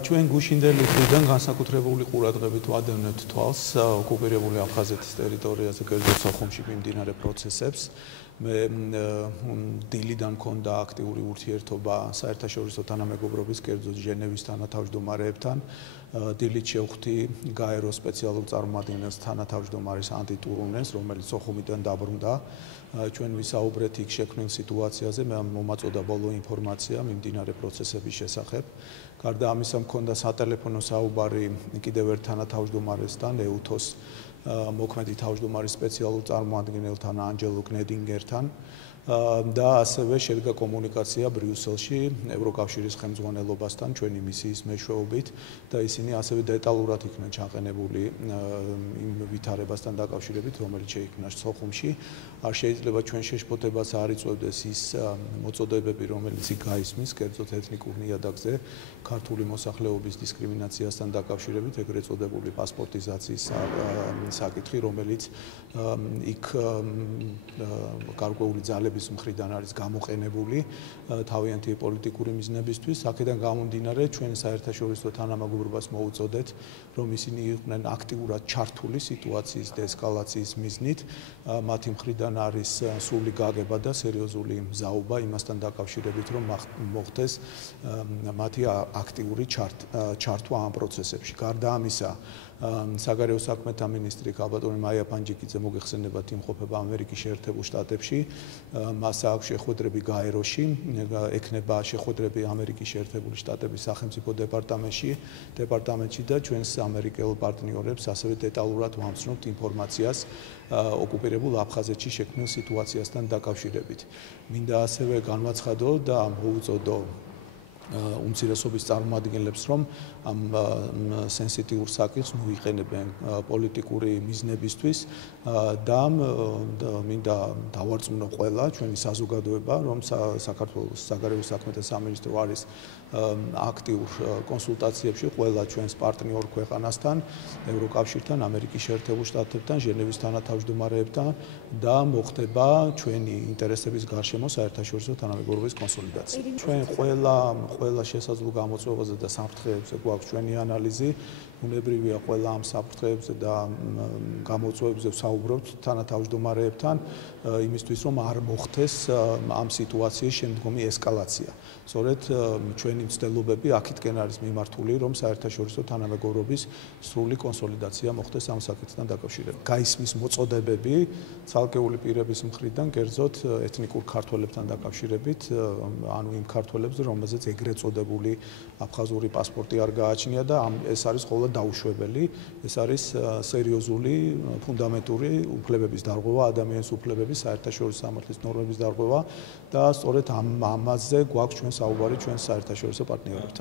ჩვენ გუშინდელი დღიდან განსაკუთრებული ყურადღებით ვადევნებთ თვალს ოკუპირებული აფხაზეთის ტერიტორიაზე კერძოდ სოხუმში მიმდინარე პროცესებს. მე დილიდან მქონდა აქტიური ურთიერთობა საერთაშორისო თანამეგობრობის კერძოდ ჟენევის თანათავმჯდომარეებთან. დილით შევხვდი გაეროს სპეციალურ წარმომადგენელს თანათავმჯდომარის ანდი ტურუნენს, რომელიც სოხუმიდან დაბრუნდა. ჩვენ ვისაუბრეთ იქ შექმნილ სიტუაციაზე, მე მომაწოდა ბოლო ინფორმაცია მიმდინარე პროცესების შესახებ. გარდა ამისა მქონდა სატელეფონო საუბარი კიდევ ერთ თანათავმჯდომარესთან, ეუთოს მოქმედი თავმჯდომარის სპეციალურ წარმომადგენელთან ანჯელო კნედინგერთან და ასევე შედგა კომუნიკაცია ბრიუსელში ევროკავშირის ხელმძღვანელობასთან ჩვენი მისიის მეშვეობით და ისინი ასევე დეტალურად იქნა ჩაყენებული იმ ვითარებასთან დაკავშირებით, რომელიც შეიქმნა სოხუმში. არ შეიძლება ჩვენ შეშფოთებას არ იწვევდეს ის მოწოდებები, რომელიც იქ გაისმის, კერძოდ ეთნიკურ ნიადაგზე ქართული მოსახლეობის დისკრიმინაციასთან დაკავშირებით, ეგრეთ წოდებული პასპორტიზაციის საკითხი, რომელიც იქ გარკვეული ძალების მხრიდან არის გამოყენებული თავიანთი პოლიტიკური მიზნებისთვის. აქედან გამომდინარე, ჩვენ საერთაშორისო თანამეგობრობას მოუწოდეთ, რომ ისინი იყვნენ აქტიურად ჩართული სიტუაციის დეესკალაციის მიზნით. მათი მხრიდან არის სრული გაგება და სერიოზული მზაობა იმასთან დაკავშირებით, რომ მოხდეს მათი აქტიური ჩართვა ამ პროცესებში. გარდა ამისა, საგარეო საქმეთა მინისტრი ქალბატონი მაია პანჯიკიძე მოგეხსენებათ იმყოფება ამერიკის შეერთებულ შტატებში. მას აქვს შეხვედრები გაეროში, ექნება შეხვედრები ამერიკის შეერთებული შტატების სახელმწიფო დეპარტამენტში და ჩვენს ამერიკელ პარტნიორებს ასევე დეტალურად ვამცნობთ ინფორმაციას ოკუპირებულ აფხაზეთში შექმნილ სიტუაციასთან დაკავშირებით. მინდა ასევე განვაცხადო და მოუწოდო უმცირესობის წარმომადგენლებს, რომ ამ სენსიტიურ საკითხს მოიყენებენ პოლიტიკური მიზნებისთვის და მინდა დავარწმუნო ყველა ჩვენი საზოგადოება, რომ საქართველოს საგარეო საქმეთა სამინისტრო არის აქტიურ კონსულტაციებში ყველა ჩვენს პარტნიორ ქვეყანასთან, ევროკავშირთან, ამერიკის შეერთებულ შტატებთან, ჟენევის თანათავმჯდომარეებთან და მოხდება ჩვენი ინტერესების გარშემო საერთაშორისო თანამეგობრობის კონსოლიდაცია. ჩვენ ყველა შესაძლო გამოწვევაზე და საფრთხეებზე გვაქვს ჩვენი ანალიზი. უნებრივია ყველა ამ საფრთხეებზე და გამოწვევებზე ვსაუბრობთ თანათავმჯდომარეებთან, იმისთვის რომ არ მოხდეს ამ სიტუაციის შემდგომი ესკალაცია. სწორედ ჩვენი მცდელობები აქეთკენ არის მიმართული, რომ საერთაშორისო თანამეგობრობის სრული კონსოლიდაცია მოხდეს ამ საკითხთან დაკავშირებით. გაისმის მოწოდებები ცალკეული პირების მხრიდან, კერძოდ ეთნიკურ ქართველებთან დაკავშირებით, ანუ იმ ქართველებს, რომელზეც ეგრეთ წოდებული აფხაზური პასპორტი არ გააჩნია და ეს არის ყოველ დაუშვებელი, ეს არის სერიოზული ფუნდამენტური უფლებების დარღვევა, ადამიანის უფლებების, საერთაშორისო სამართლის ნორმების დარღვევა და სწორედ ამაზე გვაქვს ჩვენ საუბარი ჩვენ საერთაშორისო პარტნიორებთან.